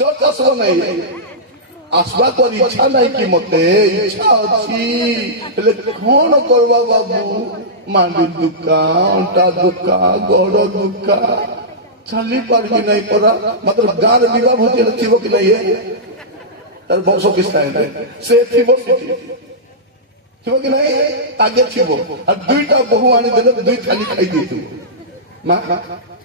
Church ଆସିବ ନାହିଁ। আসবার ইচ্ছা নাই কি মতে ইচ্ছা অছি ହେଲେ କଣ କରିବା ବାବୁ ମାଣ୍ଡି ଦୁଃଖା ଅଣ୍ଟା ଦୁଃଖା ଗୋଡ ଦୁଃଖା ଚାଲି ପାରିବି ନାହିଁ ପରା। ମାତ୍ର ଗାଁରେ ବିବାହ ଭୋଜିରେ ଥିବ କି ନାହିଁ ତାର ବଂଶ ବିସ୍ତାର ସେ ଥିବ ଥିବ କି ନାହିଁ ଆଗେ ଥିବ ଆଉ ଦୁଇଟା ବୋହୂ ଆଣିଦେଲେ ଦୁଇ ଥାଲି ଖାଇ ଦେଇଥିବ। ମା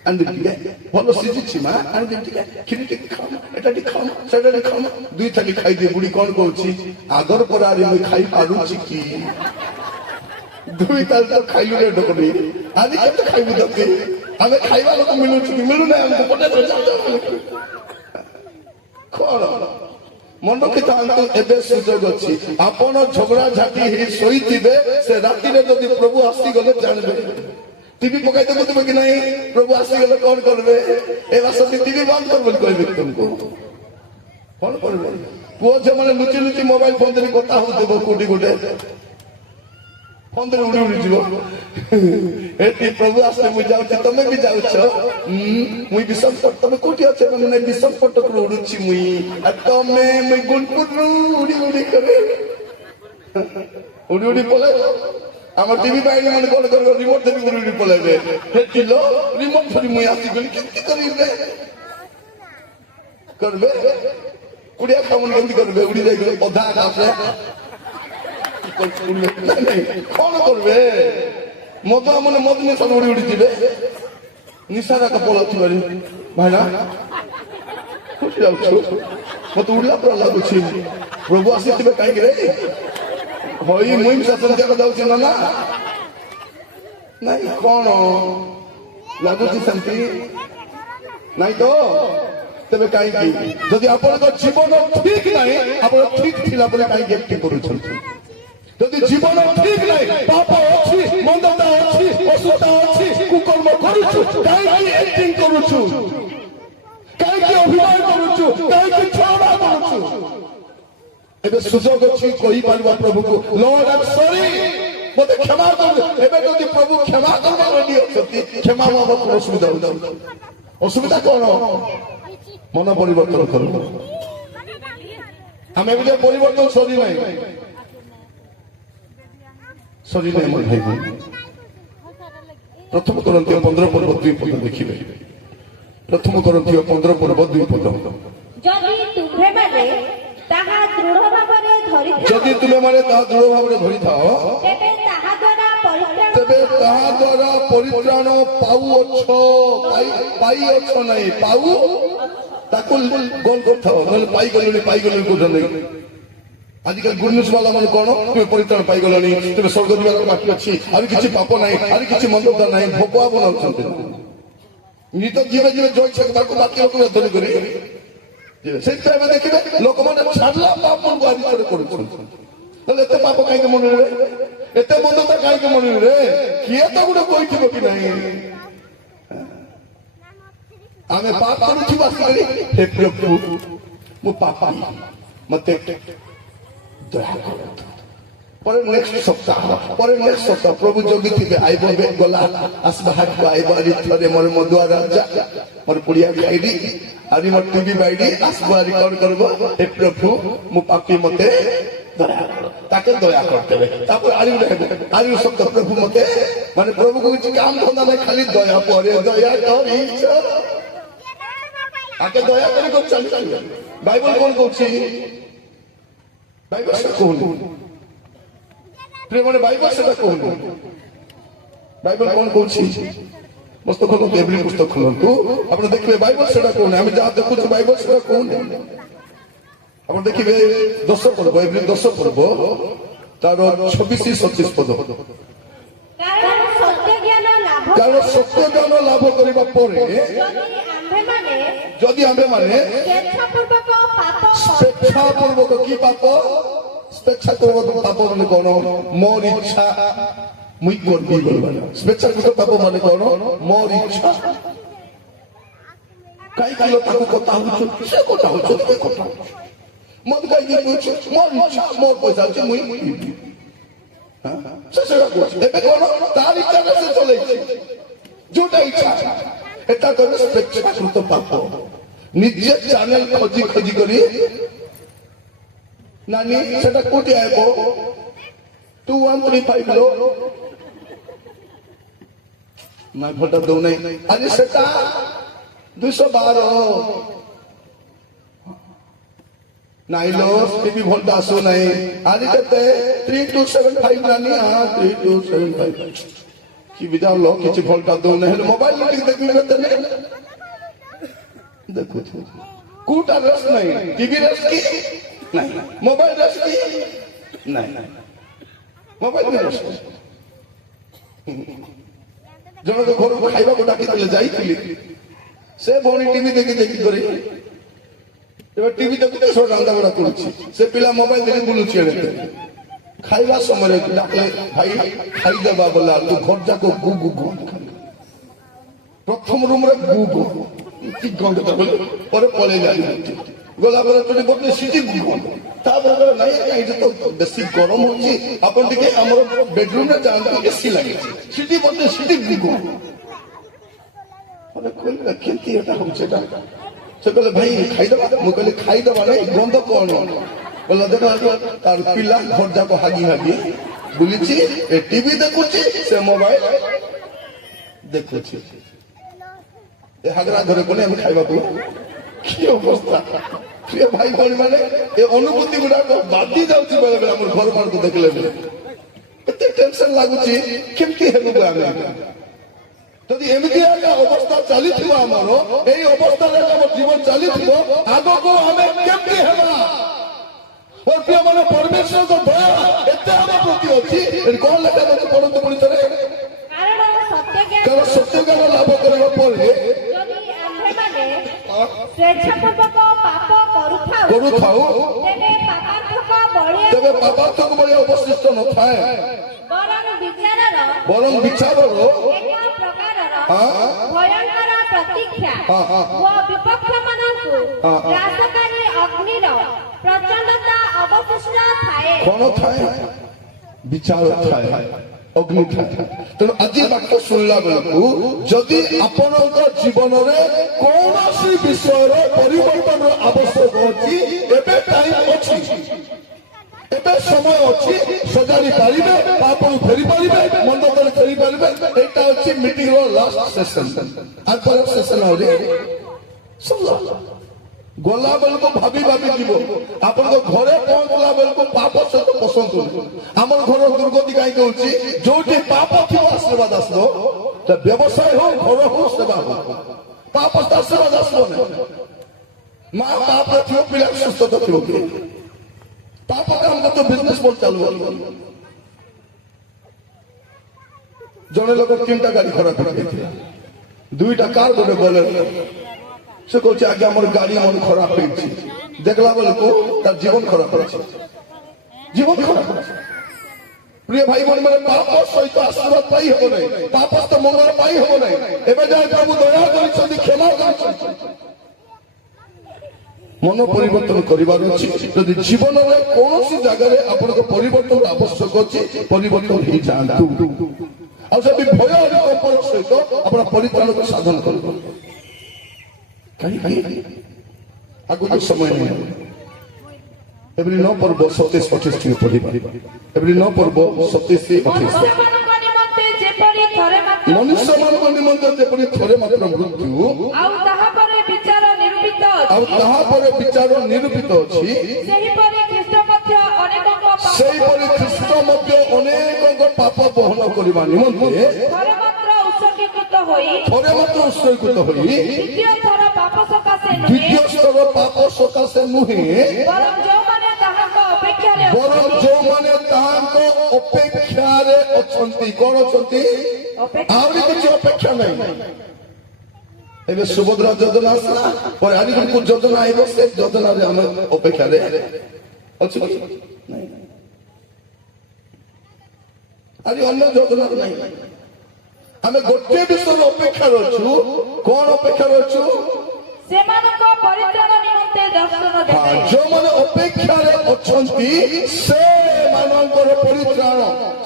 ଆଣିଦେବି ଟିକେ ଭଲ ସିଝିଛି ମା ଆଣିଦେବି ଟିକେ କ୍ଷୀରି ଟିକେ ଖାଅ ଏଟା ଟିକେ ଖାଅ ସେଟା ଟିକେ ଖାଅ ଦୁଇ ଥାଲି ଖାଇଦିଏ। ବୁଢୀ କଣ କହୁଛି ଆଗର ପରେ ଆରେ ମୁଁ ଖାଇ ପାରୁଛି କି ଦୁଇ ଥାଲି ତ ଖାଇଲୁ ରେ ଢୋକନି ଆଜି କେତେ ଖାଇବୁ ତତେ ଆମେ ଖାଇବା ଲୋକ ମିଳୁଛି କି ମିଳୁନାହିଁ ଆମକୁ ପଟେ କଣ ମନ ରଖିଥାନ୍ତୁ ଏବେ ସୁଯୋଗ ଅଛି। ଆପଣ ଝଗଡା ଝାଟି ହେଇ ଶୋଇଥିବେ ସେ ରାତିରେ ଯଦି ପ୍ରଭୁ ଆସିଗଲେ ଜାଣିବେ টিভি পকাইতে বলতে কি নাই প্রভু আসে গেলে কন করবে এবার সত্যি টিভি বন্ধ করবে কইবে তোমাকে কন করবে পুଅ ଝିଅମାନେ ଲୁଚି ଲୁଚି ମୋବାଇଲ ଫୋନ ଧରି କଥା ହଉଥିବ କୋଉଠି ଗୋଟେ ଫୋନ ଧରି ଉଡି ଉଡି ଯିବ ଏଠି ପ୍ରଭୁ ଆସିଲେ ମୁଁ ଯାଉଛି ତମେ ବି ଯାଉଛ ମୁଇଁ ବିଷମପଟ ତମେ କୋଉଠି ଅଛ ମାନେ ବିଷମପଟରୁ ଉଡୁଛି ମୁଇଁ ଆଉ ତମେ ମୁଇଁ ଗୁଣପୁରରୁ ଉଡି ଉଡି করে ଉଡି ଉଡି ପଳାଇବ। আমার টিভি পাইনি মানে কল করবে রিমোট ধরি উড়ি উড়ি পলাইবে হেটিল রিমোট ধরি মুই আসিগলি কেমতি করিবে করবে কুড়িয়া কেমন কেমতি করবে উড়ি যাইবে অধা আকাশে কଣ করবে মদ মানে মদ নিশা উড়ি উড়ি ଯିବେ ନିଶା ଯାକ ପଳାଉଥିବାରି ଭାଇନା କୋଉଠି ଯାଉଛୁ ମତେ ଉଡିଲା ପୁରା ଲାଗୁଛି ପ୍ରଭୁ ଆସିଥିବେ କାହିଁକି ରେ ହଇ ମୁଇଁ ସ୍ୱତନ୍ତ୍ର ଯାଉଛି ନା ନା ନାଇଁ କଣ ଲାଗୁଛି ସେମିତି ନାଇଁ ତ ତେବେ କାହିଁକି ଯଦି ଆପଣଙ୍କ ଜୀବନ ଠିକ ନାହିଁ ଆପଣ ଠିକ ଥିଲା ପରେ କାହିଁକି ଏକ୍ଟିଂ କରୁଛନ୍ତି। ଯଦି ଜୀବନ ଠିକ ନାହିଁ ପାପ ଅଛି ମନ୍ଦତା ଅଛି ଅସୁସ୍ଥତା ଅଛି କୁକର୍ମ କରୁଛୁ କାହିଁକି ଏକ୍ଟିଂ କରୁଛୁ କାହିଁକି ଅଭିନୟ କରୁଛୁ କାହିଁକି ଛଳନା କରୁଛୁ। ଏବେ ସୁଯୋଗ ଅଛି କହିପାରିବା ପ୍ରଭୁକୁ ଲର୍ଡ ଆଇ ଏମ୍ ସରି ମତେ କ୍ଷମା କର। ଏବେ ଯଦି ପ୍ରଭୁ କ୍ଷମା କରିବା ରେଡି ଅଛନ୍ତି କ୍ଷମା ମାଗବା କଣ ଅସୁବିଧା ହଉଛି ଅସୁବିଧା କଣ ମନ ପରିବର୍ତ୍ତନ କରୁ ଆମେ ଏବେ ପରିବର୍ତ୍ତନ ସରି ନାହିଁ ସରି ନାହିଁ ମୋର ଭାଇ ଭାଇ। ପ୍ରଥମ କରନ୍ତୀୟ 15 ପର୍ବ 2 ପଦ ଦେଖିବେ ପ୍ରଥମ କରନ୍ତୀୟ 15 ପର୍ବ 2 ପଦ যদি তুমি মানে তাহা দৃঢ় ভাবে ধরিথাও তেবে তাহা দ্বারা পরিত্রাণ পাউছ পাইଅଛ ନାହିଁ পাউ ତାକୁ ଗୋଲ କରିଥାଅ ନହେଲେ ପାଇଗଲଣି କୋଉଟା ନାହିଁ। ଆଜିକାଲି ଗୁଡ୍ ନ୍ୟୁଜ ବାଲା ମାନେ କଣ ତୁମେ ପରିତ୍ରାଣ ପାଇଗଲଣି ତୁମେ ସ୍ୱର୍ଗ ଯିବାକୁ ବାକି ଅଛି ଆହୁରି କିଛି ପାପ ନାହିଁ ଆହୁରି କିଛି ମନ୍ଦତା ନାହିଁ ଭଗବା ବନାଉଛନ୍ତି ନିଜ ଯିବେ ଯିବେ ଜୟ ତାକୁ ବାକି ଲୋକ ଧରି କରି ସେଇଥିପାଇଁ ଆମେ ଦେଖିବେ ଲୋକମାନେ ଛାଡିଲା ପାପ ଆଜିକାଲି କରୁଛନ୍ତି। ତାହେଲେ ଏତେ ପାପ କାହିଁକି ମନରେ ଏତେ ମନ୍ଦତା କାହିଁକି ମନରେ କିଏ ତ ଗୋଟେ କହିଥିବ କି ନାହିଁ ଆମେ ପାପ କରୁଥିବା ହେ ପ୍ରଭୁ ମୁଁ ପାପା ମତେ ଦୟା କରନ୍ତୁ। ପରେ ନେକ୍ସଟ ସପ୍ତାହ ପ୍ରଭୁ ଜଗିଥିବେ ଆଇବ ଗଲା ଆସିବା ହାଟକୁ ଆଇବ ଆଜି ଥରେ ମୋର ମଧୁଆ ରାଜା ମୋର ପୁଡ଼ିଆ ଖାଇଲି ଆଜି ମୋର ଟିଭି ବାଇଡି ଆସିବ ଆଜି କଣ କରିବ ହେ ପ୍ରଭୁ ମୁଁ ପାପି ମତେ ଦୟା କର ତାকে ଦୟା କରିଦେବେ ତାପରେ ଆଜି ଗୋଟେ ହେବେ ଆଜି ଶବ୍ଦ ପ୍ରଭୁ ମତେ ମାନେ ପ୍ରଭୁକୁ କିଛି କାମ ଧନ୍ଦା ନାହିଁ ଖାଲି ଦୟା ପରେ ଦୟା କରିଛ ଆଗେ ଦୟା କରି ଚାଲି ଚାଲିବେ। ବାଇବଲ କଣ କହୁଛି ବାଇବଲ କହୁନି ପ୍ରେମରେ ବାଇବଲ ସେଟା କହୁନି ବାଇବଲ କଣ କହୁଛି ପୁସ୍ତକ ଖୋଲନ୍ତୁ ଏଭଳି ପୁସ୍ତକ ଖୋଲନ୍ତୁ ଆପଣ ଦେଖିବେ ବାଇବଲ ସେଟା କହୁନି ଆମେ ଯାହା ଦେଖୁଛୁ ବାଇବଲ ସେଟା କହୁନି। ଆପଣ ଦେଖିବେ 10 ପର୍ବ ଏଭଳି 10 ପର୍ବ ତାର 26-27 ପଦ କାରଣ ସତ୍ୟ ଜ୍ଞାନ ଲାଭ କରିବା ପରେ ଯଦି ଆମ୍ଭେମାନେ ସ୍ୱେଚ୍ଛାପୂର୍ବକ କି ପାପ ସ୍ୱେଚ୍ଛାପୂର୍ବକ ପାପ ମାନେ କଣ ମୋର ଇଚ୍ଛା ମୁଇଁ କରିବି ସ୍ୱେଚ୍ଛାକୃତ ପାପ ମାନେ କଣ ମୋର ଇଚ୍ଛା କାହିଁକି ତାକୁ କଥା ହଉଛୁ ସେ କଥା ହଉଛୁ ତୁମେ କଥା ହଉଛୁ ମତେ କାହିଁକି କହୁଛୁ ମୋର ଇଚ୍ଛା ମୋର ପଇସା ଅଛି ମୁଇଁ ସେ ସେଟା କହୁଛି ଏବେ କଣ ତାର ଇଚ୍ଛାରେ ସେ ଚଲେଇଛି ଯୋଉଟା ଇଚ୍ଛା এটা করে স্বেচ্ছাকৃত পাপ ନିଜେ ଚ୍ୟାନେଲ ଖୋଜି ଖୋଜି କରି ନାନୀ ସେଟା କୋଉଠି ଆଇବ 2135 लो मैं भोटा दो नहीं अरे सेटा 212 नहीं लो टीवी भोल्टा आसो नहीं आज कहते 3275 नानी हाँ 3275 कि विदा लो किसी भोल्टा दो नहीं मोबाइल में देखने रहते नहीं देखो कूटा रस नहीं टीवी रस की नहीं मोबाइल रस की नहीं मोबाइल में रस जन तो घर को खाइबा को डाकी जाइली से भौणी टीवी देखी देखी करी टीवी देखते सब रांदा बड़ा करुच्ची से पिला मोबाइल देखी बुलुची खाइबा समय डाकले भाई खाईदेवा बोला तू घर जाको गु गु गु प्रथम रूम रे गु गु कि गंध बोले पले जाई गला बेला तुझे बोलते सिटी गु तापर नहीं ये तो बेसी गरम होची अपन टिके हमर बेडरूम रे जान एसी लागे सिटी बोलते सिटी गु अरे कोई केती एटा हम सेटा से कहले भाई खाईदबा मु कहले खाईदबा नहीं गंध कोन बोला देखो तार पिला घर जाको हागी हागी बुलीची ए टीवी देखुची से मोबाइल देखुची ए हागरा घरे कोने हम खाइबा को की अवस्था प्रिय भाई भौणी माने ए अनुभूति गुडा को बादी जाउची बेले बेले हमर घर मान को देखले एते टेंशन लागुची केमती हेलु आमे যদি এমতি একটা অবস্থা চালিথিব আমার এই অবস্থারে আমার জীবন চালিথিব আগকু আমি কেমতি হেবা और प्रिय माने परमेश्वर को दया एते हम प्रति अछि कोन लेखा अछि पढंतु पुलिसरे कारण सत्य ज्ञान लाभ करबा परे যদি आम्भे माने स्वेच्छापूर्वक पाप करूथाउ तेबे पापार्थक बळी अवशिष्ट न थाए बरं विचारर एक प्रकारर भयंकर प्रतीक्षा व विपक्ष मानकु ग्रासकारी अग्निर प्रचंडता अवशिष्ट थाए कोन थाए विचार थाए अग्नि थाए तेणु आज वाक्य शुणला बेलू जदि आपणक जीवन में कौन विषय परिवर्तन आवश्यक अच्छी एबे टाइम अच्छी एबे समय अच्छी सजाड़ी पारे पाप फेरी पारे मंदर फेरी पारे एटा अच्छी मीटिंग लास्ट सेशन आपर सेशन गला बेल को भाभी भाभी जीव आप घरे पहुंचला बेल को पाप सहित पसंद आम घर दुर्गति कहीं कहूँ जो पाप थी आशीर्वाद आसो व्यवसाय हो घर हो सेवा हो पाप आशीर्वाद आसो माँ पाप थी पिला सुस्थता थी पाप काम कर तो बिजनेस बहुत चालू जड़े लोग 3टा गाड़ी खराब कर 2टा कार गोटे बोले से कहते आगे आम गाड़ी मन खराब हो देखला बेल को तार जीवन खराब जीवन खराब प्रिय भाई बहन मैंने पाप सहित आशीर्वाद पाई हो नहीं पाप तो मंगल पाई हो नहीं एवं जाए प्रभु दया कर क्षमा मन परिवर्तन कर जीवन में कौन सी जगह आप परिवर्तन आवश्यक अच्छी परिवर्तन हो जातु भय कंपन सहित अपना परित्राण को साधन कर आगु तो समय नहीं एवरी 9 पर्व 27-28 टी पढ़ी एवरी 9 पर्व 27-28 मनुष्य मान निमंत्रण जेपरी थरे मात्र मृत्यु आउ ताहा परे विचार निरूपित अछि सेही परि ख्रीष्ट मध्य अनेक पाप बहन करबा निमंते थरे मात्र उत्सर्गीकृत होई द्वितीय स्तर पाप सकाशे नुहे बरं जो माने ताहाको अपेक्षा रे अछंती कोन अछंती आउरी किछ अपेक्षा नै एबे सुभद्रा योजना आसला पर आदि को योजना आइबो से योजना रे हम अपेक्षा रे अछि नै आदि अन्य योजना नै हमें गोटे विषय अपेक्षा रछु कोन अपेक्षा रछु सेमानको परित्राण निमंते दर्शन देबे जो माने अपेक्षा रे अछंती से मानकर परित्राण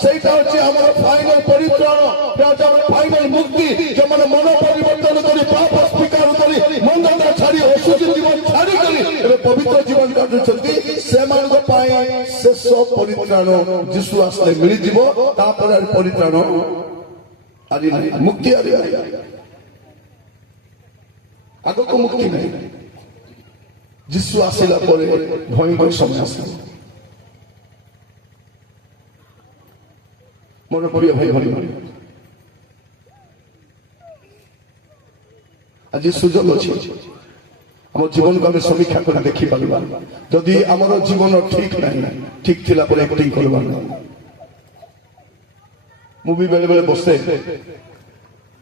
सेटा अछि हमर फाइनल परित्राण प्याज हमर फाइनल मुक्ति जो माने मन परिवर्तन करी पाप स्वीकार करी मंदता छाड़ी अशुद्धि ହେଲେ ପବିତ୍ର ଜୀବନ କାଟୁଛନ୍ତି ସେମାନଙ୍କ ପାଇଁ ଶେଷ ପରିତ୍ରାଣ ଯୀଶୁ ଆସିଲେ ମିଳିଯିବ। ତାପରେ ଆଉ ପରିତ୍ରାଣ ଆଜି ନାହିଁ, ମୁକ୍ତି ଆଜି ନାହିଁ, ଆଗକୁ ମୁକ୍ତି ନାହିଁ। ଯୀଶୁ ଆସିଲା ପରେ ଭୟଙ୍କର ସମୟ ଆସିବ। ମୋର ପ୍ରିୟ ଭାଇ ଭଳି ଆଜି ସୁଯୋଗ ଅଛି ଆମ ଜୀବନକୁ ଆମେ ସମୀକ୍ଷା କରି ଦେଖିପାରିବା। ଯଦି ଆମର ଜୀବନ ଠିକ ନାହିଁ, ଠିକ ଥିଲା ପରେ ଆକ୍ଟିଂ କରିବା ନାହିଁ। ମୁଁ ବି ବେଳେ ବେଳେ ବସେ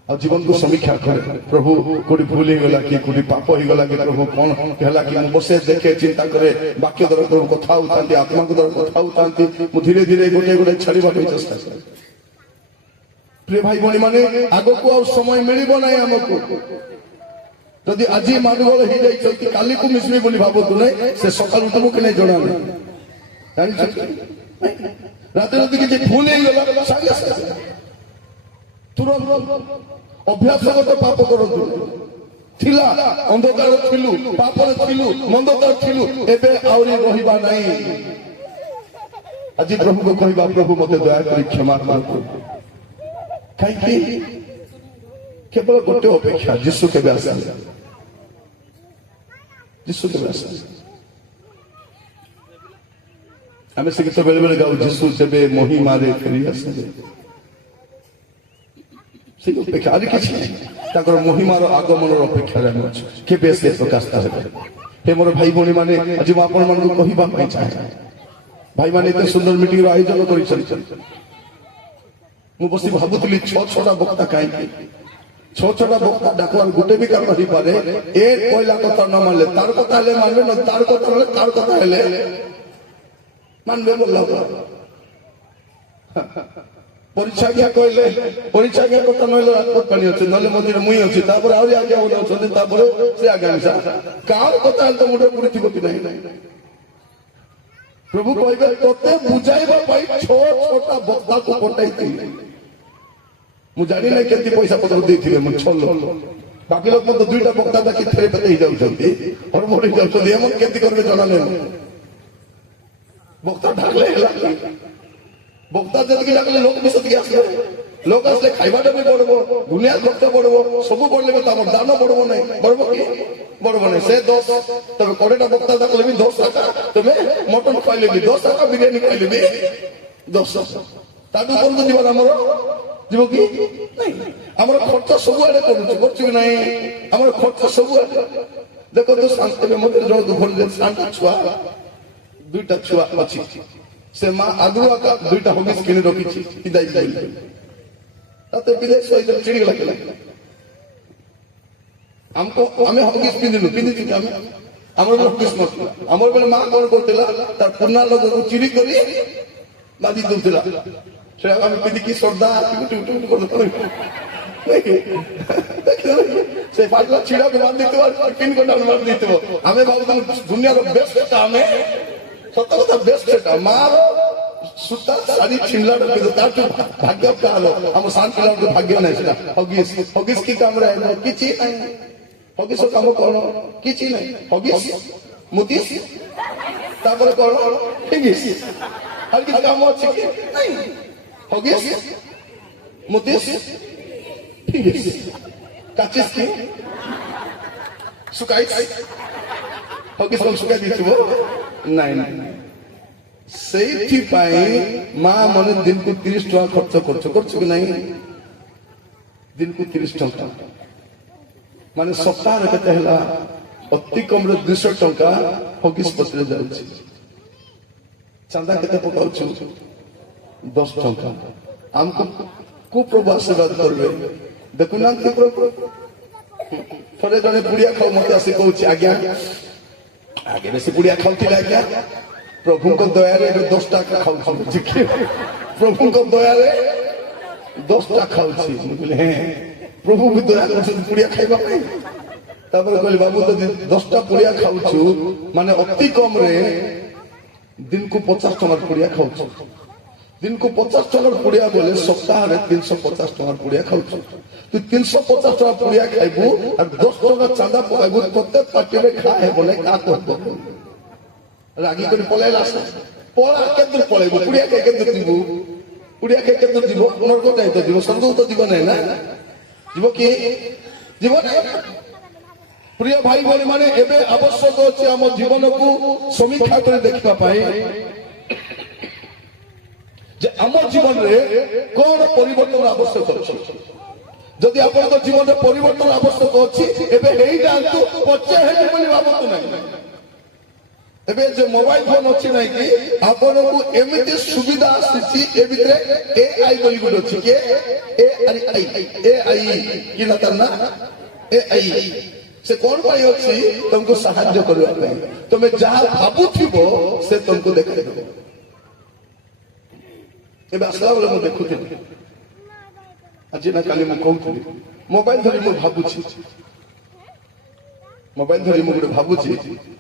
ଆଉ ଜୀବନକୁ ସମୀକ୍ଷା କରେ, ପ୍ରଭୁ କୋଉଠି ଭୁଲ ହେଇଗଲା କି କୋଉଠି ପାପ ହେଇଗଲା କି ପ୍ରଭୁ କଣ ହେଲା କି। ମୁଁ ବସେ ଦେଖେ, ଚିନ୍ତା କରେ, ବାକ୍ୟ ଦ୍ୱାରା ପ୍ରଭୁ କଥା ହଉଥାନ୍ତି, ଆତ୍ମାଙ୍କ ଦ୍ୱାରା କଥା ହଉଥାନ୍ତି। ମୁଁ ଧୀରେ ଧୀରେ ଗୋଟେ ଗୋଟେ ଛାଡ଼ିବା ପାଇଁ ଚେଷ୍ଟା କରେ। ପ୍ରିୟ ଭାଇ ଭଉଣୀ ମାନେ, ଆଗକୁ ଆଉ ସମୟ ମିଳିବ ନାହିଁ ଆମକୁ। ଯଦି ଆଜି ମାନୁଗଳ ହେଇଯାଇଛନ୍ତି କାଲିକୁ ମିଶିବି ବୋଲି ଭାବନ୍ତୁ ନାହିଁ, ସେ ସକାଳୁ ଉଠିବୁ କି ନାହିଁ ଜଣା ନାହିଁ। ଜାଣିଛନ୍ତି ରାତିରେ ଯଦି କିଛି ଭୁଲ ହେଇଗଲା ସାଙ୍ଗେ ସାଙ୍ଗେ ତୁରନ୍ତ ଅଭ୍ୟାସଗତ ପାପ କରନ୍ତୁ। ଥିଲା ଅନ୍ଧକାର ଥିଲୁ, ପାପରେ ଥିଲୁ, ମନ୍ଦତାରେ ଥିଲୁ, ଏବେ ଆହୁରି ରହିବା ନାହିଁ। ଆଜି ପ୍ରଭୁଙ୍କୁ କହିବା, ପ୍ରଭୁ ମତେ ଦୟାକରି କ୍ଷମା କରନ୍ତୁ। କାହିଁକି? କେବଳ ଗୋଟେ ଅପେକ୍ଷା, ଯୀଶୁ କେବେ ଆସିଲେ? ଯୀଶୁ କେବେ ଆସିଲେ? ଆମେ ସେ ଗୀତ ବେଳେ ବେଳେ ଗାଉ, ଯୀଶୁ ଯେବେ ମହିମାରେ ଫେରି ଆସିଲେ। ସେ ଅପେକ୍ଷା ଆଜି କିଛି ନାହିଁ, ତାଙ୍କର ମହିମାର ଆଗମନର ଅପେକ୍ଷାରେ ଆମେ ଅଛୁ। କେବେ ସେ ପ୍ରକାଶ ହେବେ? ହେ ମୋର ଭାଇ ଭଉଣୀ ମାନେ, ଆଜି ମୁଁ ଆପଣମାନଙ୍କୁ କହିବା ପାଇଁ ଚାହେଁ, ଭାଇମାନେ ଏତେ ସୁନ୍ଦର ମିଟିଂର ଆୟୋଜନ କରିଛନ୍ତି। ମୁଁ ବସି ଭାବୁଥିଲି 6ଟା ବକ୍ତା କାହିଁକି? 6ଟା ବକ୍ତା ଡାକବାର ଗୋଟେ ବି କାରଣ ହେଇପାରେ। ଏ କହିଲା କଥା ନ ମାନିଲେ ତାର କଥା ହେଲେ ମାনবে, না তার কথা হলে তার কথা ହେଲେ মানবে বললাম। পরীক্ষাজ্ঞা কইলে পরীক্ষাজ্ঞা কথা নইলে রাজপথ ଅଛି, ନହେଲେ ମଝିରେ ମୁଇଁ ଅଛି, ତାପରେ ଆହୁରି ଆଜ୍ଞା ବୋଲେ ଅଛନ୍ତି, ତାପରେ ସେ ଆଜ୍ଞା କାହାର କଥା ହେଲେ ତ ମୁଣ୍ଡରେ ପୁରିଥିବ କି ନାହିଁ? ପ୍ରଭୁ କହିବେ, ତୋତେ ବୁଝାଇବା ପାଇଁ 6ଟା ବକ୍ତାକୁ ପଠାଇଥିଲି। ମୁଁ ଜାଣି ନାହିଁ କେତେ ପଇସା ପତ୍ର ଦେଇଥିବେ। ମୁଁ 6 ଲୋକ, ବାକି ଲୋକ ମତେ 2ଟା ବକ୍ତା ଡାକି ଥରେ ଫେରେ ହେଇଯାଉଛନ୍ତି, ହରମୋର ହେଇଯାଉଛନ୍ତି। ଏମନ କେମିତି କରିବେ ଜଣା ନାହିଁ। ବକ୍ତା ଡାକଲେ ହେଲା, ବକ୍ତା ଯେତିକି ଡାକଲେ ଲୋକ ବି ସେତିକି ଆସିଲେ। ଲୋକ ଆସିଲେ ଖାଇବାଟା ବି ବଢିବ, ଦୁନିଆ ଖର୍ଚ୍ଚ ବଢିବ, ସବୁ ବଢିଲେ ବି ତାର ଦାନ ବଢିବ ନାହିଁ। ବଢିବ କି? ବଢିବ ନାହିଁ। ସେ 10 ତମେ 20ଟା ବକ୍ତା ଡାକଲେ ବି 10 টাকা, ତମେ ମଟନ ଖାଇଲେ ବି 10 টাকা, ବିରିୟାନୀ ଖାଇଲେ ବି 10। ତାଠୁ ଉପରକୁ ଯିବାର ଆମର ଯିବ କି ନାଇଁ? ଆମର ଖର୍ଚ୍ଚ ସବୁଆଡେ କରୁଛୁ, କରୁଛୁ କି ନାହିଁ? ଆମର ଖର୍ଚ୍ଚ ସବୁଆଡେ। ଦେଖନ୍ତୁ ଏବେ ମତେ ଜଣକୁ ଘରେ ସାନ ଛୁଆ, 2ଟା ଛୁଆ ଅଛି। ସେ ମା ଆଗୁଆ 2ଟା ହଗିସ୍ କିଣି ରଖିଛି। ତାতে ପିଲେ ସହିତ ଚିଡ଼ିଗଲା କି ଆମକୁ ଆମେ ହଗିସ୍ ପିନ୍ଧିଛୁ ଆମେ, ଆମର ହଗିସ୍ ନଥିଲା। ଆମର ବେଳେ ମା କଣ କରୁଥିଲା, ତାର ପୁରୁଣା ଲୋକକୁ ଚିରି କରି ବାଜି ଦଉଥିଲା। ସେଟା ଆମେ ପିନ୍ଧିକି ଶ୍ରଦ୍ଧା ସେ ପାଟିଲା ଛିଡାକୁ ବାନ୍ଧି ଦେଇଥିବ, ପିନ୍ କଟାକୁ ବାନ୍ଧି ଦେଇଥିବ। ଆମେ ଭାବୁଥିଲୁ ଦୁନିଆର ବେଷ୍ଟ, ଆମେ ସତ କଥା ବେଷ୍ଟ। ମାର ସୂତା ଶାଢୀ ଛିଣ୍ଡଲାଟା କିନ୍ତୁ ତାଠୁ ଭାଗ୍ୟ କାହାର? ଆମ ସାନ ପିଲାଙ୍କୁ ଭାଗ୍ୟ ନାହିଁ। ସେଟା ହଗିସ୍। ହଗିସ୍ କି କାମରେ କିଛି ନାହିଁ। ହଗିସ୍ କାମ କଣ? କିଛି ନାହିଁ। ହଗିସ୍ ମୁତିସ୍, ତାପରେ କଣ ଫିଙ୍ଗିସ୍। আর কিছু কাম আছে কি? নাই। হগিস মুতিস ফিঙ্গিস কাচিস কি শুকাইস হগিস কোন শুকাই দিছিব নাই নাই। সেইଥିପାଇଁ ମା ମାନେ ଦିନକୁ 30 ଟଙ୍କା ଖର୍ଚ୍ଚ କରୁଛୁ କି ନାହିଁ? ଦିନକୁ 30 ଟଙ୍କା ମାନେ ସପ୍ତାହରେ କେତେ ହେଲା? ଅତି କମରେ 200 ଟଙ୍କା ହଗିସ୍ ପତ୍ରରେ ଯାଉଛି। ଚାନ୍ଦା କେତେ ପକାଉଛୁ? 10 ଟଙ୍କା। ଆମକୁ କୁ ପ୍ରଭୁ ଆଶୀର୍ବାଦ କରିବେ ଦେଖୁନାହାନ୍ତି ପ୍ରଭୁ। ଥରେ ଜଣେ ପୁଡ଼ିଆ ଖାଉ ମତେ ଆସି କହୁଛି, ଆଜ୍ଞା ଆଗେ ବେଶୀ ପୁଡ଼ିଆ ଖାଉଥିଲେ ଆଜ୍ଞା, ପ୍ରଭୁଙ୍କ ଦୟାରେ ଏବେ 10 ଟଙ୍କା ଖାଉଛି। ପ୍ରଭୁଙ୍କ ଦୟାରେ 10 ଟଙ୍କା ଖାଉଛି। ମୁଁ କହିଲି ହେଁ, ପ୍ରଭୁ ବି ଦୟା କରୁଛନ୍ତି ପୁଡ଼ିଆ ଖାଇବା ପାଇଁ। ତାପରେ କହିଲି, ବାବୁ ଯଦି 10ଟା ପୁଡ଼ିଆ ଖାଉଛୁ ମାନେ ଅତି କମରେ ଦିନକୁ 50 ଟଙ୍କାର ପୁଡ଼ିଆ ଖାଉଛୁ। दिन को 50 टकर पुड़िया बोले सप्ताह 350 टकर पुड़िया खाऊ तू 350 टका पुड़िया खाइबू और 10 टका चांदा पकाइबू प्रत्येक पार्टी में खाए बोले का करबो रागी कर पলাই लास पळा केदर पळाइबू पुड़िया के केदर दिबू पुड़िया के केदर दिबो नरक जाई तो दिबो स्वर्ग तो दिबो नै ना दिबो कि दिबो नै प्रिय भाई बोली माने एबे आवश्यक अछि हम जीवन को समीक्षा कर देखबा पाई जे आम जीवन रे कौन परिवर्तन आवश्यक अच्छी जदि आप जीवन में परिवर्तन आवश्यक अच्छी एबे हेई जानतु पचे हेई बोली बाबत नहीं एबे जे मोबाइल फोन अच्छी नहीं कि आपन को एमिति सुविधा आसी ए भितरे एआई बोली गुड अछि के एआई कि न करना एआई से कौन पाई अच्छी तुमको सहायता करबा पई तुमे जहां भाबुथिबो से तुमको देखाइ देबो एबे असला बोले मु देखुथिली आज ना काली मु कहउथिली मोबाइल धरि मु भाबुछि मोबाइल धरि मु गुटे भाबुछि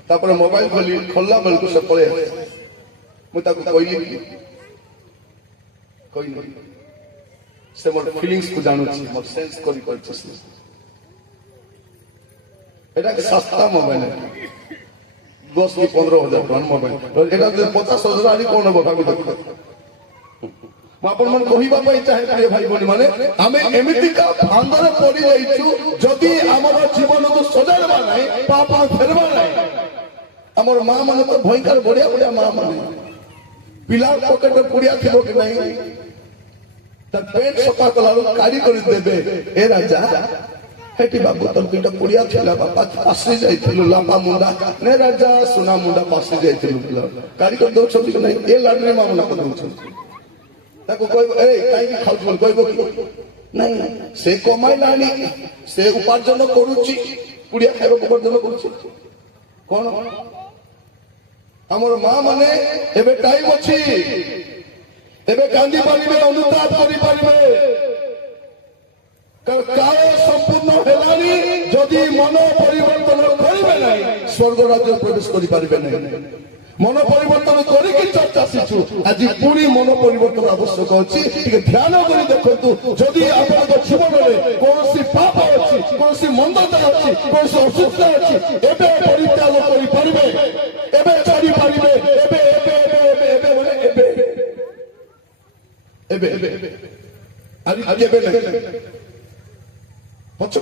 तापर मोबाइल खोलला बेल को से पळे मु ताको कहली कोई नहीं से मोर फीलिंग्स को जानुछि मोर सेंस करी करछि एटा के सस्ता मोबाइल है 10 की 15,000 टका मोबाइल एटा 50,000 आनी कोन हो भाबी देखो आपण मन कहिबा पई चाहे प्रिय भाई बोली माने आमे एमिति का फांदरे पड़ी जाइछु जदि हमर जीवन को सजाड़बा नै पाप फेरबा नै हमर मां माने तो भयंकर बढ़िया बढ़िया मां माने पिला पॉकेट में पुड़िया थिबो कि नै त पेट सफा कलारो काडी कर देबे ए राजा हेटी बाबू तो दुटा पुड़िया थिला बापा पासी जाइथिलु लापा मुंडा ने राजा सुना मुंडा पासी जाइथिलु काडी कर दो छथि कि नै ए लाडरे मामला कर दो छथि ताको कोई ए काई खाउ बोल कोइबो कि नहीं से कमाई लानी से उपार्जन करूची पुड़िया खाइबो उपार्जन करूची कोन हमर मां माने एबे टाइम अछि एबे कांदी पारिबे अनुताप करि पारिबे काल संपूर्ण हेलानी जदि मन परिवर्तन करिबे नै स्वर्ग राज्य प्रवेश करि पारिबे नै मन परिवर्तन करिक चर्चा शिशु आज पूरी मन परिवर्तन आवश्यक अछि टिके ध्यान करि देखंतु जदि आपन जीवन रे कोनसी पाप अछि कोनसी मंदता अछि कोनसी अशुद्धता अछि एबे परित्याग करि परिबे एबे छाड़ी परिबे एबे बोले एबे आज एबे नै पछ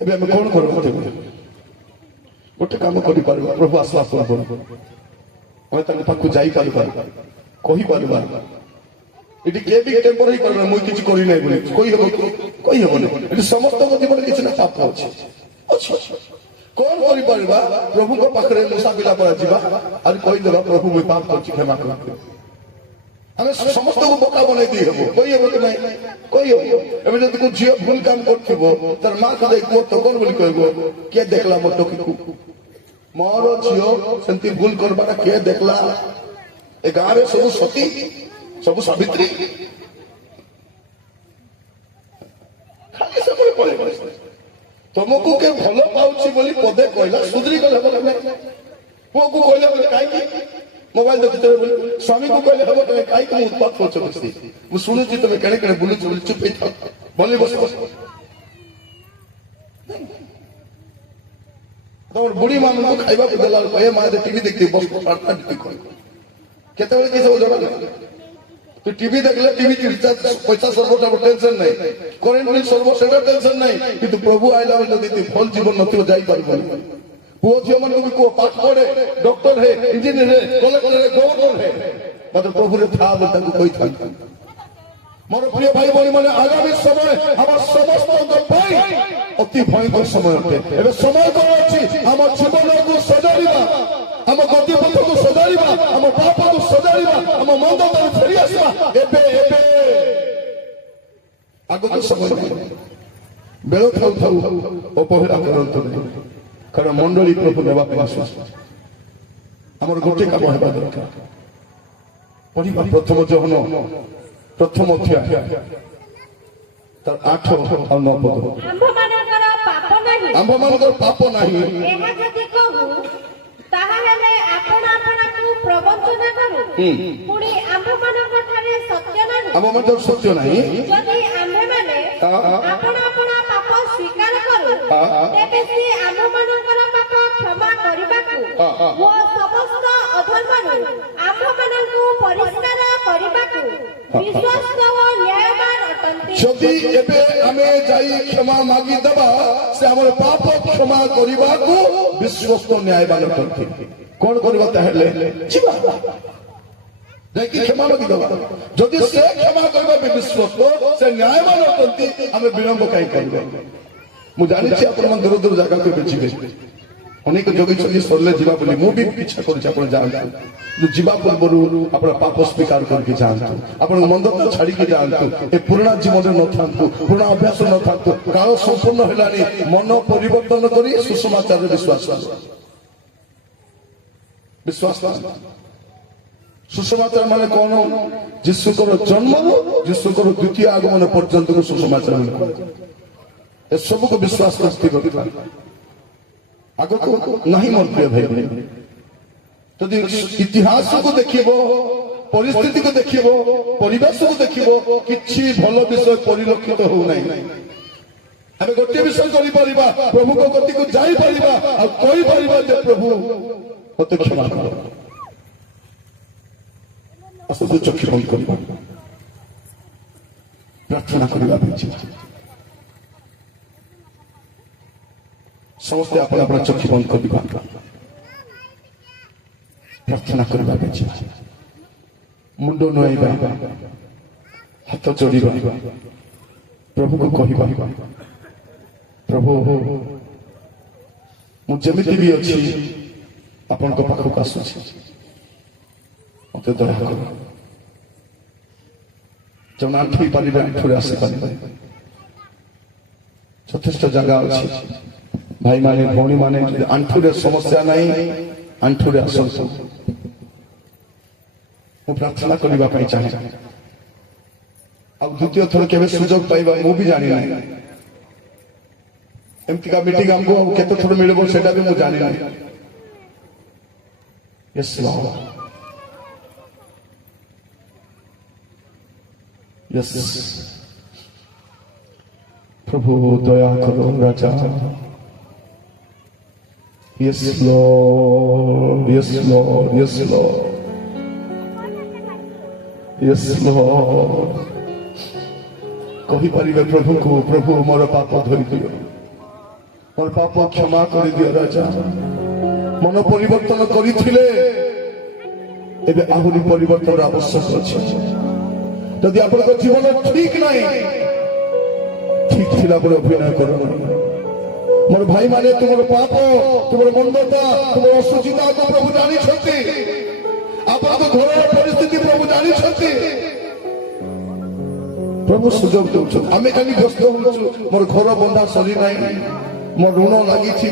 एबे हम कोन करू गोटे काम करि पारबा प्रभु आशा करबो हम तक पाखु जाई पारबा कहि पारबा इटी के भी टेम्पररी करबा मोय किछ करि नै बोली कोई हो नै इटी समस्त को जीवन किछ ना पाप अछि कोन करि पारबा प्रभु को पाखरे मुसा बिला पर जीवा और कहि देबा प्रभु मोय पाप करछि क्षमा कर हमें समस्त को बोका बनै दी हेबो कोई हेबो कि नै कोई हो एबे जदि को जियो भूल काम करथिबो तर मां को देखबो तो कोन बोली कहबो के देखला मोटो की मोर जियो सेंती भूल करबाटा के देखला ए गारे सब सती सब सावित्री खाली सब पळे तुमको के भलो पाउछि बोली पदे कहला सुधरी गला बोले नै को को कहला बोले काई की मोबाइल देखते बोली स्वामी को कहले हबो तमे काई को उत्पाद करछ बसी मु सुनु छी तमे केने केने बुलु बोली चुप हे बोली बस तो बुढ़ी मां को खाइबा को देला कहे मां दे टीवी देखती बस पड़ता डी को केते बेले किसे जड़ा तो टीवी देखले टीवी की रिचार्ज पैसा सर्वटा टेंशन नहीं करेंट बिल सर्व सेटा टेंशन नहीं किंतु प्रभु आइला जदी फल जीवन नथियो जाई परबो पुओ झियो मन को भी को पाठ पढ़े डॉक्टर है इंजीनियर है कलेक्टर है गवर्नर है मतलब प्रभु रे था बोलता को कोई था मोर प्रिय भाई बोली माने आगामी समय हमर समस्त भाई अति भयंकर समय होते एबे समय को अछि हम जीवन को सजारिबा हम गति पथ को सजारिबा हम पाप को सजारिबा हम मंद को फेरी आसीबा एबे आगो को समय बेलो थाउ थाउ अपहेला करंतु कारण मंडली प्रभु नेबा पास हमर गोटे काम हेबा दरकार पढ़िबा प्रथम जहन प्रथम अध्याय तर 8 और 9 पद आंभ मानकर पाप नाही एहा जदि कहू ଆପଣ ଆପଣଙ୍କୁ ପ୍ରବଞ୍ଚନା କରୁ ପୁଣି ଆମ୍ଭମାନଙ୍କ ଠାରେ ସତ୍ୟ ନାହିଁ। ଆମ ମଧ୍ୟ ସତ୍ୟ ନାହିଁ। ଯଦି ଆମ୍ଭେମାନେ ଆପଣ ଆପଣ ପାପ ସ୍ୱୀକାର କରୁ ତେବେ ସେ ଆମ୍ଭମାନଙ୍କର ପାପ କ୍ଷମା କରିବାକୁ ଓ ସମସ୍ତ ଅଧର୍ମରୁ ଆମ୍ଭମାନଙ୍କୁ ପରିଷ୍କାର କରିବାକୁ ବିଶ୍ୱସ୍ତ ଓ ନ୍ୟାୟବାନ ଅଟନ୍ତି। ଯଦି ଏବେ ଆମେ ଯାଇ କ୍ଷମା ମାଗିଦେବା ସେ ଆମର ପାପ କ୍ଷମା କରିବାକୁ ବିଶ୍ୱସ୍ତ ନ୍ୟାୟବାନ ଅଟନ୍ତି। କଣ କରିବା ତାହେଲେ? ଯିବା ଯାଇକି କ୍ଷମା ମାଗିଦେବା। ଯଦି ସେ କ୍ଷମା କରିବା ବିଶ୍ୱସ୍ତ ସେ ନ୍ୟାୟବାନ ଅଟନ୍ତି ଆମେ ବିଳମ୍ବ କାହିଁ କରିବା? ମୁଁ ଜାଣିଛି ଆପଣମାନେ ଦୂର ଦୂର ଜାଗାକୁ ଏବେ ଯିବେ। ଅନେକ ଯୋଗିଛନ୍ତି ସରିଲେ ଯିବା ବୋଲି ମୁଁ ବି ଇଚ୍ଛା କରୁଛି ଆପଣ ଯାଆନ୍ତୁ। ଯିବା ପୂର୍ବରୁ ଆପଣ ପାପ ସ୍ୱୀକାର କରିକି ଯାଆନ୍ତୁ। ଆପଣଙ୍କ ମନ୍ଦତା ଛାଡିକି ଯାଆନ୍ତୁ। ଏ ପୁରୁଣା ଜୀବନରେ ନଥାନ୍ତୁ, ପୁରୁଣା ଅଭ୍ୟାସ ନଥାନ୍ତୁ। କାଳ ସମ୍ପୂର୍ଣ୍ଣ ହେଲାଣି। ମନ ପରିବର୍ତ୍ତନ କରି ସୁସମାଚାରରେ ବିଶ୍ୱାସ ସୁସମାଚାର ମାନେ କଣ? ଯୀଶୁଙ୍କର ଜନ୍ମରୁ ଯୀଶୁଙ୍କର ଦ୍ୱିତୀୟ ଆଗମନ ପର୍ଯ୍ୟନ୍ତ ସୁସମାଚାର ଏସବୁକୁ ବିଶ୍ୱାସ କରିଥିବା ଆଗକୁ ନାହିଁ ମୋର ପ୍ରିୟ ଭାଇ। ଯଦି ଇତିହାସକୁ ଦେଖିବ, ପରିସ୍ଥିତିକୁ ଦେଖିବ, ପରିବେଶକୁ ଦେଖିବ, କିଛି ଭଲ ବିଷୟ ପରିଲକ୍ଷିତ ହଉନାହିଁ। ଆମେ ଗୋଟିଏ ବିଷୟ କରିପାରିବା, ପ୍ରଭୁଙ୍କ ଗତିକୁ ଯାଇପାରିବା ଆଉ କହିପାରିବା ଯେ ପ୍ରଭୁ ମତେ କ୍ଷମା କର। ଆସନ୍ତୁ ଚକ୍ଷୁ ବନ୍ଦ କରିବା, ପ୍ରାର୍ଥନା କରିବା ପାଇଁ ଯିବା। ସମସ୍ତେ ଆପଣ ଆପଣ ଚକ୍ଷୁ ବନ୍ଦ କରିବା, ପ୍ରାର୍ଥନା କରିବା ପାଇଁ ଯିବା। ମୁଣ୍ଡ ନୁଆଇବା, ହାତ ଯୋଡ଼ିବା, ପ୍ରଭୁକୁ କହିବା ପ୍ରଭୁ ମୁଁ ଯେମିତି ବି ଅଛି ଆପଣଙ୍କ ପାଖକୁ ଆସୁଛି, ମତେ ଦୟା କର। ଯେଉଁମାନେ ଆଣ୍ଠେଇ ପାରିବେ ଆଣ୍ଠୁରେ ଆସିପାରିବେ। ଯଥେଷ୍ଟ ଜାଗା ଅଛି। ଭାଇମାନେ ଭଉଣୀମାନେ ଯଦି ଆଣ୍ଠୁରେ ସମସ୍ୟା ନାହିଁ ଆଣ୍ଠୁରେ ଆସନ୍ତୁ। ମୁଁ ପ୍ରାର୍ଥନା କରିବା ପାଇଁ ଚାହେଁ। ଆଉ ଦ୍ୱିତୀୟ ଥର କେବେ ସୁଯୋଗ ପାଇବା ମୁଁ ବି ଜାଣିନାହିଁ। ଏମିତିକା ମିଟିଂ ଆମକୁ ଆଉ କେତେ ଥର ମିଳିବ ସେଟା ବି ମୁଁ ଜାଣିନାହିଁ। Yes, Lord. Yes. प्रभु दया करो राजा। Yes, Lord. Yes, Lord. Yes, Lord. Yes, Lord. କହିପାରିବେ ପ୍ରଭୁଙ୍କୁ, ପ୍ରଭୁ ମୋର ପାପ ଧରି ଦିଅ, ମୋର ପାପ କ୍ଷମା କରିଦିଅ ରାଜା। ମନ ପରିବର୍ତ୍ତନ କରିଥିଲେ ଏବେ ଆହୁରି ପରିବର୍ତ୍ତନର ଆବଶ୍ୟକ ଅଛି। ଯଦି ଆପଣଙ୍କ ଜୀବନ ଠିକ ନାହିଁ, ଠିକ ଥିଲା ପରେ ଅଭିନୟ କର। ମୋର ଭାଇମାନେ ତୁମର ପାପ, ତୁମର ମନ୍ଦତା, ତୁମର ଅସୁଚିତାକୁ ପ୍ରଭୁ ଜାଣିଛନ୍ତି। ଆପଣଙ୍କ ଘରର ପରିସ୍ଥିତି ପ୍ରଭୁ ଜାଣିଛନ୍ତି। ପ୍ରଭୁ ସୁଯୋଗ ଦେଉଛନ୍ତି। ଆମେ ଖାଲି ବ୍ୟସ୍ତ ହଉଛୁ, ମୋର ଘର ବନ୍ଧା ସରି ନାହିଁ, ମୋର ଋଣ ଲାଗିଛି,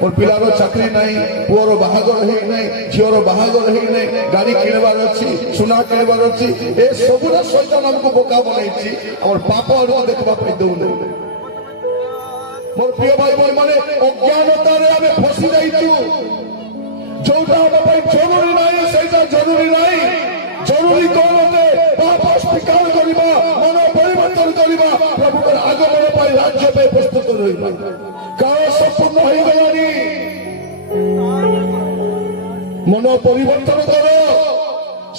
ମୋର ପିଲାର ଚାକିରି ନାହିଁ, ପୁଅର ବାହାଘର ହେଇନାହିଁ, ଝିଅର ବାହାଘର ହେଇନାହିଁ, ଗାଡି କିଣିବାର ଅଛି, ସୁନା କିଣିବାର ଅଛି। ଏ ସବୁର ଶୈତାନ ଆମକୁ ବୋକା ବନାଇଛି। ଆମର ପାପ ଆଡକୁ ଦେଖିବା ପାଇଁ ଦେଉନାହିଁ। ମୋର ପ୍ରିୟ ଭାଇ ଭଉଣୀମାନେ, ଅଜ୍ଞାନତାରେ ଆମେ ଫସି ଯାଇଛୁ। ଯୋଉଟା ଆମ ପାଇଁ ଜରୁରୀ ନାହିଁ ସେଇଟା ଜରୁରୀ ନାହିଁ। ଜରୁରୀ କଣ? ପାପ ସ୍ୱୀକାର କରିବା, ମନ ପରିବର୍ତ୍ତନ କରିବା, ପ୍ରଭୁଙ୍କର ଆଗମନ ପାଇଁ ରାଜ୍ୟ ପାଇଁ ପ୍ରସ୍ତୁତ ରହିବା। କାଳ ସମ୍ପୂର୍ଣ୍ଣ ହୋଇଗଲାଣି। ମନ ପରିବର୍ତ୍ତନ କର,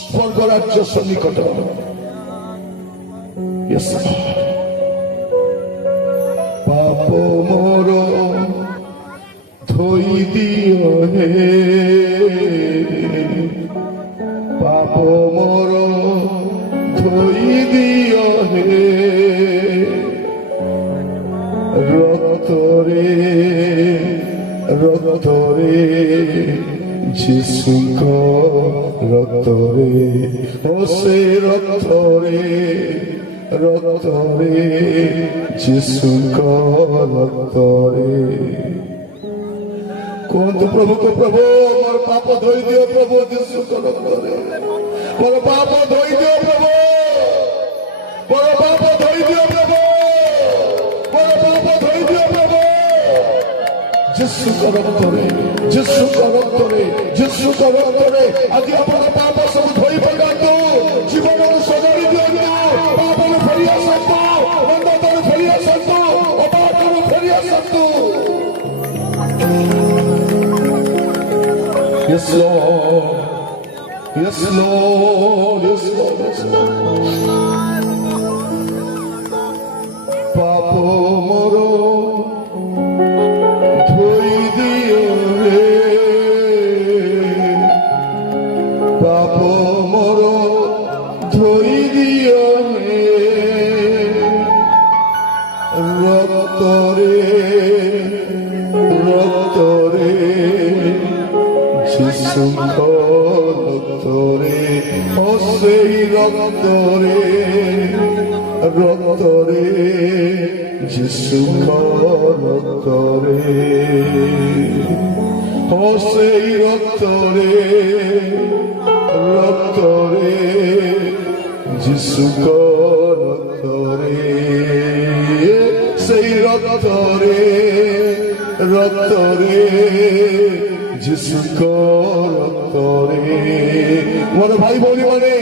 ସ୍ୱର୍ଗ ରାଜ୍ୟ ସନ୍ନିକଟ। ପାପ ମୋର ଧୋଇ ଦିଅ ହେ, ପାପ ମୋର ଧୋଇ ଦିଅ হে, ରକ୍ତରେ ରକ୍ତରେ ଯୀଶୁଙ୍କ ରକ୍ତରେ, ଓ ସେ ରକ୍ତରେ ରକ୍ତରେ ଯୀଶୁଙ୍କ ରକ୍ତରେ। କୁହନ୍ତୁ ପ୍ରଭୁକୁ, ପ୍ରଭୁ ମୋର ପାପ ଧୋଇ ଦିଅ ପ୍ରଭୁ ଯୀଶୁଙ୍କ ରକ୍ତରେ। ମୋର ପାପ ଧୋଇ ଦିଅ ପ୍ରଭୁ, ମୋର ପାପ ଧୋଇ ଦିଅ ପ୍ରଭୁ, ମୋର ପାପ ଧୋଇ ଦିଅ ପ୍ରଭୁ। ଯୀଶୁଙ୍କ ରକ୍ତରେ ଯୀଶୁଙ୍କ ରକ୍ତରେ ଯୀଶୁଙ୍କ ରକ୍ତରେ ଆଜି ଆପଣ ପାପ ସବୁ ଧୋଇ ପକାନ୍ତୁ, ଜୀବନକୁ ସଜାଡ଼ି ଦିଅନ୍ତୁ, ପାପରୁ ଫେରି ଆସନ୍ତୁ, ଅନ୍ଧତାରୁ ଫେରି ଆସନ୍ତୁ, ଅବାଟରୁ ଫେରି ଆସନ୍ତୁ। Yes, Lord. Yes, Lord. Yes, Lord. Yes, Lord. পাপ মোর ধুই দিও রে, পাপ মোর ধুই দিও রে, রক্তরে রক্তরে যিশুଙ୍କ রক্তরে, ও সেই রক্তরে রক্তরে যিশুଙ୍କ রক্তরে, ও সেই রক্তরে রক্তরে যিশুଙ୍କ রক্তরে, সেই রক্তরে রক্তরে যিশুଙ୍କ রক্তরে। ମୋର ଭାଇ ଭଉଣୀ ମାନେ,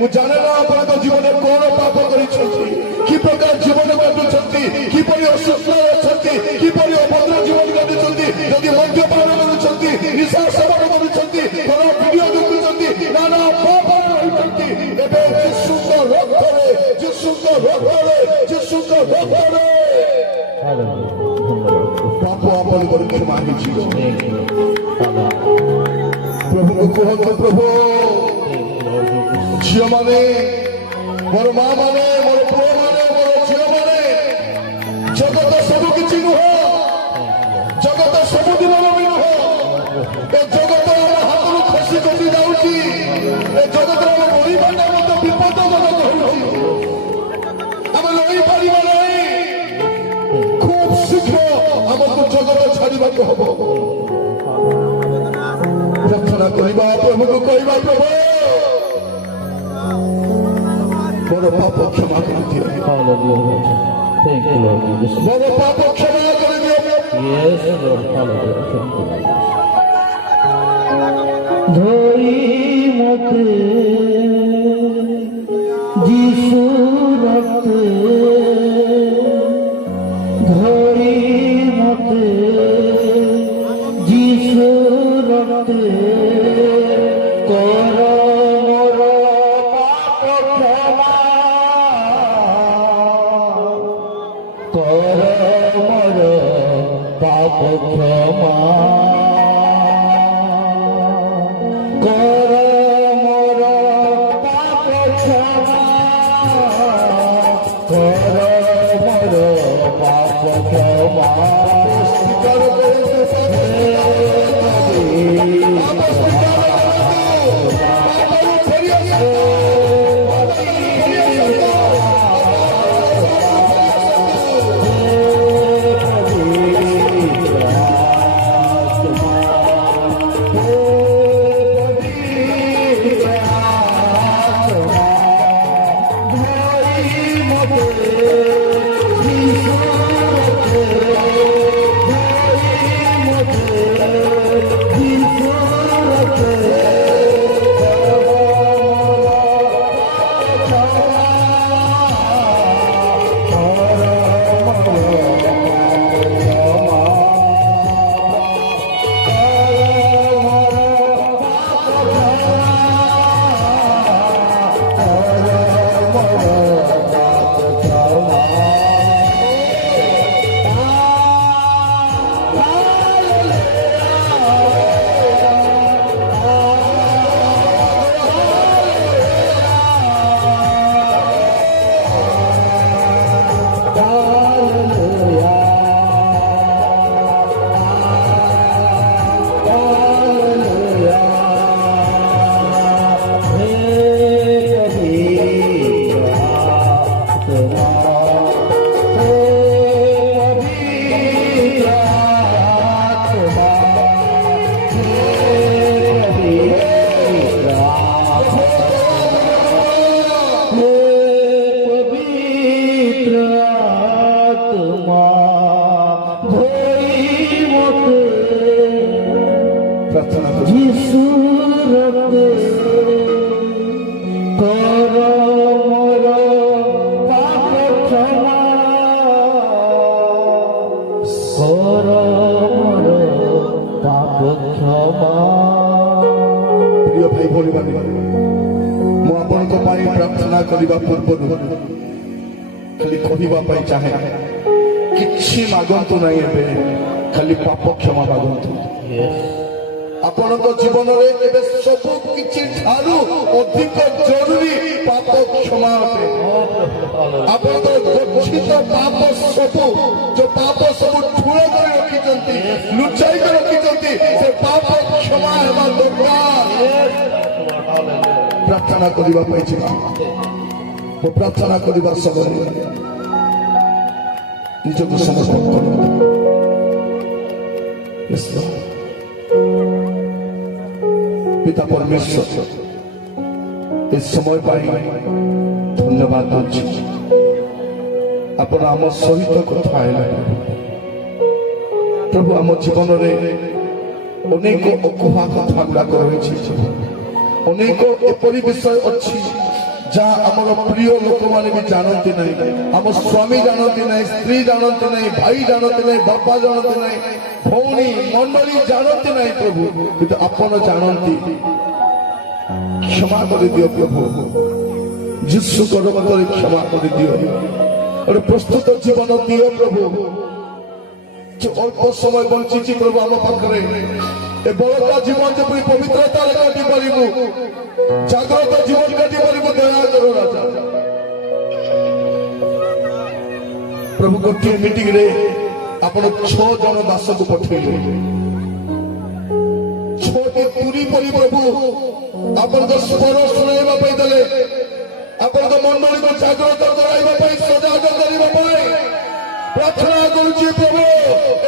ମୁଁ ଜାଣେ ନା ଆପଣଙ୍କ ଜୀବନରେ କଣ ପାପ କରିଛନ୍ତି, କି ପ୍ରକାର ଜୀବନ କାଟୁଛନ୍ତି, କିପରି ଅସୁସ୍ଥ ଅଛନ୍ତି, କିପରି ଅଭଦ୍ର ଜୀବନ କାଟୁଛନ୍ତି, ଯଦି ମଦ୍ୟପାନ କରୁଛନ୍ତି, ନିଶା ସେବନ କରୁଛନ୍ତି, ଖରାପ ଭିଡିଓ ଦେଖୁଛନ୍ତି, ନାନା ପାପରେ ରହିଛନ୍ତି, ଏବେ ଯୀଶୁଙ୍କ ରକ୍ତରେ ଯୀଶୁଙ୍କ ରକ୍ତରେ ଯୀଶୁଙ୍କ ରକ୍ତରେ ପାପ ଆପଣଙ୍କର କ୍ଷମା ହେଇଯିବ। ପ୍ରଭୁଙ୍କୁ କୁହନ୍ତୁ, ପ୍ରଭୁ ଝିଅ ମାନେ, ମୋର ମା ମାନେ, ମୋର ପୁଅ ମାନେ, ମୋର ଝିଅ ମାନେ, ଜଗତ ସବୁ କିଛି ନୁହଁ, ଜଗତ ସବୁଦିନ ବି ନୁହଁ, ଏ ଜଗତ ଆମ ହାତରୁ ଖସି ଖସି ଯାଉଛି, ଏ ଜଗତର ଆମ ରହିବାଟା ମଧ୍ୟ ବିପଦଜନକ ହେଉଛି, ଆମେ ରହିପାରିବା ନାହିଁ, ଖୁବ୍ ଶୀଘ୍ର ଆମକୁ ଜଗତ ଛାଡ଼ିବାକୁ ହବ। ପ୍ରାର୍ଥନା କରିବା, ପ୍ରଭୁକୁ କହିବା, ପ୍ରଭୁ ମୋର ପାପ କ୍ଷମା କରିଦିଅ, Hallelujah. Thank you, Lord Jesus. ମୋର ପାପ କ୍ଷମା କରିଦିଅ। Yes, Lord. Hallelujah. Thank you. ধরি মতে যিশু রক্তে, ধরি মতে যিশু রক্তে, কর মোর পাপ ক্ষমা, কর মোর পাপ ক্ষমা, কর মোর পাপ ক্ষমা, কর মোর পাপ ক্ষমা। স্বীকার করতে পারি, পাপ স্বীকার করতে পাপରୁ ଫେରି ଆସନ୍ତୁ, ଫେରି ଆସନ୍ତୁ। আত্মা ধরি মতে কর মোর পাপ ক্ষমা। প্রিয় ভাই ভଉଣୀ ମୁଁ ଆପଣଙ୍କ ପାଇଁ ପ୍ରାର୍ଥନା କରିବା ପୂର୍ବରୁ ଖାଲି କହିବା ପାଇଁ ଚାହେଁ, କିଛି ମାଗନ୍ତୁ ନାହିଁ, ଏବେ ଖାଲି ପାପ କ୍ଷମା ମାଗନ୍ତୁ। ଆପଣଙ୍କ ଜୀବନରେ ଏବେ ସବୁ କିଛି ଠାରୁ ଅଧିକ ଜରୁରୀ ପାପ କ୍ଷମା ଅଟେ। ଆପଣଙ୍କର ଗଚ୍ଛିତ ପାପ ସବୁ, ଯୋଉ ପାପ ସବୁ ଠୁଳ କରି ରଖିଛନ୍ତି, ଲୁଚାଇକି ରଖିଛନ୍ତି, ସେ ପାପ କ୍ଷମା ହେବା ଦରକାର। ପ୍ରାର୍ଥନା କରିବା ପାଇଁ ଯିବା। ମୁଁ ପ୍ରାର୍ଥନା କରିବା ସମୟରେ ନିଜକୁ ସମର୍ପଣ କରନ୍ତୁ। ପିତା ପରମେଶ୍ୱର, ଏ ସମୟ ପାଇଁ ଧନ୍ୟବାଦ ଦେଉଛି। ଆପଣ ଆମ ସହିତ କଥା ହେଲେ ପ୍ରଭୁ। ଆମ ଜୀବନରେ ଅନେକ ଅକୁହା କଥା ଗୁଡ଼ାକ ରହିଛି, ଅନେକ ଏପରି ବିଷୟ ଅଛି ଯାହା ଆମର ପ୍ରିୟ ଲୋକମାନେ ବି ଜାଣନ୍ତି ନାହିଁ। ଆମ ସ୍ୱାମୀ ଜାଣନ୍ତି ନାହିଁ, ସ୍ତ୍ରୀ ଜାଣନ୍ତି ନାହିଁ, ଭାଇ ଜାଣନ୍ତି ନାହିଁ, ବାପା ଜାଣନ୍ତି ନାହିଁ, ଭଉଣୀ ମଣ୍ଡଳୀ ଜାଣନ୍ତି ନାହିଁ ପ୍ରଭୁ, କିନ୍ତୁ ଆପଣ ଜାଣନ୍ତି। କ୍ଷମା କରିଦିଅ ପ୍ରଭୁ, ଯୀଶୁଙ୍କ ରକ୍ତରେ କ୍ଷମା କରିଦିଅ। ଗୋଟେ ପ୍ରସ୍ତୁତ ଜୀବନ ଦିଅ ପ୍ରଭୁ। ଯୋଉ ଅଳ୍ପ ସମୟ ବଞ୍ଚିଛି ପ୍ରଭୁ ଆମ ପାଖରେ, ଏ ବଳକା ଜୀବନ ଯେପରି ପବିତ୍ରତାରେ କାଟି ପାରିବୁ, ଜାଗ୍ରତ ଜୀବନ କାଟି ପାରିବୁ, ଦୟା କର ରାଜା। ପ୍ରଭୁ ଗୋଟିଏ ମିଟିଂରେ ଆପଣ 6 ଜଣ ଦାସକୁ ପଠେଇଲେ, 6ଟି ତୁରୀ ପରି ପ୍ରଭୁ ଆପଣଙ୍କ ସ୍ୱର ଶୁଣାଇବା ପାଇଁ ଦେଲେ, ଆପଣଙ୍କ ମଣ୍ଡଳୀକୁ ଜାଗ୍ରତ କରାଇବା ପାଇଁ, ସଜାଗ କରିବା ପାଇଁ। ପ୍ରାର୍ଥନା କରୁଛି ପ୍ରଭୁ,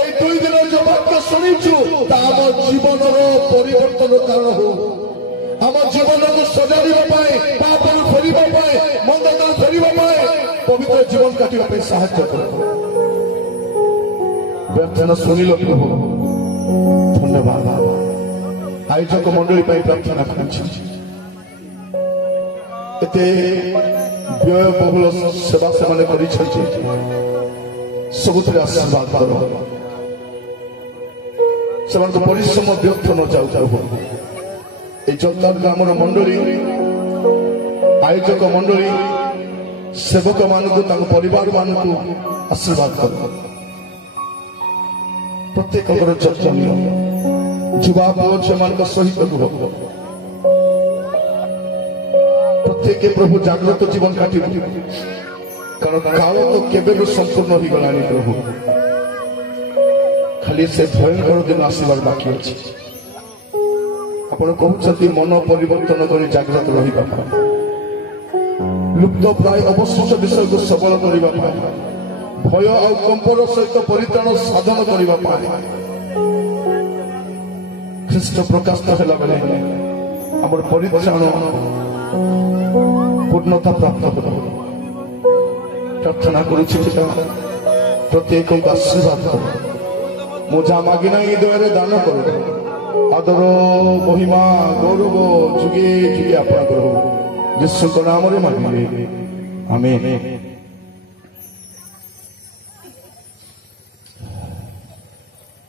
এই 2 ଦିନ ଯୋଉ ବାକ୍ୟ ଶୁଣିଛୁ ତା ଆମ ଜୀବନର ପରିବର୍ତ୍ତନ କାରଣ ହଉ। ଆମ ଜୀବନକୁ ସଜାଡ଼ିବା ପାଇଁ, ପାପରୁ ଫେରିବା ପାଇଁ, ମନ୍ଦରୁ ଫେରିବା ପାଇଁ, ପବିତ୍ର ଜୀବନ କାଟିବା ପାଇଁ ସାହାଯ୍ୟ କର। ପ୍ରାର୍ଥନା ଶୁଣିଲ ପ୍ରଭୁ, ଧନ୍ୟବାଦ। ଆୟୋଜକ ମଣ୍ଡଳୀ ପାଇଁ ପ୍ରାର୍ଥନା କରୁଛି। ଏତେ ବ୍ୟୟବହୁଳ ସେବା ସେମାନେ କରିଛନ୍ତି, ସବୁଥିରେ ଆଶୀର୍ବାଦ କର। ସେମାନଙ୍କ ପରିଶ୍ରମ ବ୍ୟର୍ଥ ନ ଯାଉ ପ୍ରଭୁ। এই জগদার গ্রামের মন্ডলী, আয়োজক মন্ডলী, সেবক মানুষ, তাଙ୍କ পরিবার মানুষ আশীর্বাদ কর। প্রত্যেকଙ୍କର যত্ন নিଅ। যুবা পুଅ ଝିଅମାନଙ୍କ ସହିତ ରୁହ। ପ୍ରତ୍ୟେକ ପ୍ରଭୁ ଜାଗ୍ରତ ଜୀବନ କାଟିବ, କାରଣ କାଳ ତ କେବେରୁ ସମ୍ପୂର୍ଣ୍ଣ ହୋଇଗଲାଣି ପ୍ରଭୁ। ଖାଲି ସେ ଭୟଙ୍କର ଦିନ ଆସିବାର ବାକି ଅଛି। ଆପଣ କହୁଛନ୍ତି ମନ ପରିବର୍ତ୍ତନ କରି ଜାଗ୍ରତ ରହିବା ପାଇଁ, ଲୁପ୍ତ ପ୍ରାୟ ଅବଶିଷ୍ଟ ବିଷୟକୁ ସବଳ କରିବା ପାଇଁ, ଭୟ ଆଉ କମ୍ପର ସହିତ ପରିତ୍ରାଣ ସାଧନ କରିବା ପାଇଁ। ଖ୍ରୀଷ୍ଟ ପ୍ରକାଶ ହେଲା ବେଳେ ଆମର ପରିତ୍ରାଣ ପୂର୍ଣ୍ଣତା ପ୍ରାପ୍ତ ହେବ। ପ୍ରାର୍ଥନା କରୁଛି ପିତା, ପ୍ରତ୍ୟେକଙ୍କୁ ଆଶୀର୍ବାଦ କର। ମୁଁ ଯାହା ମାଗି ନାହିଁ ଦୟାରେ ଦାନ କର। ଆଦର, ମହିମା, ଗୌରବ ଯୁଗେ ଯୁଗେ ଆପଣଙ୍କର ହଉ। ଯୀଶୁଙ୍କ ନାମରେ ମାଗିଲେ, ଆମେନ୍।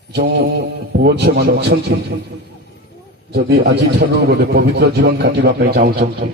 ଯେଉଁ ପୁଅ ଝିଅମାନେ ଅଛନ୍ତି, ଯଦି ଆଜିଠାରୁ ଗୋଟେ ପବିତ୍ର ଜୀବନ କାଟିବା ପାଇଁ ଚାହୁଁଛନ୍ତି,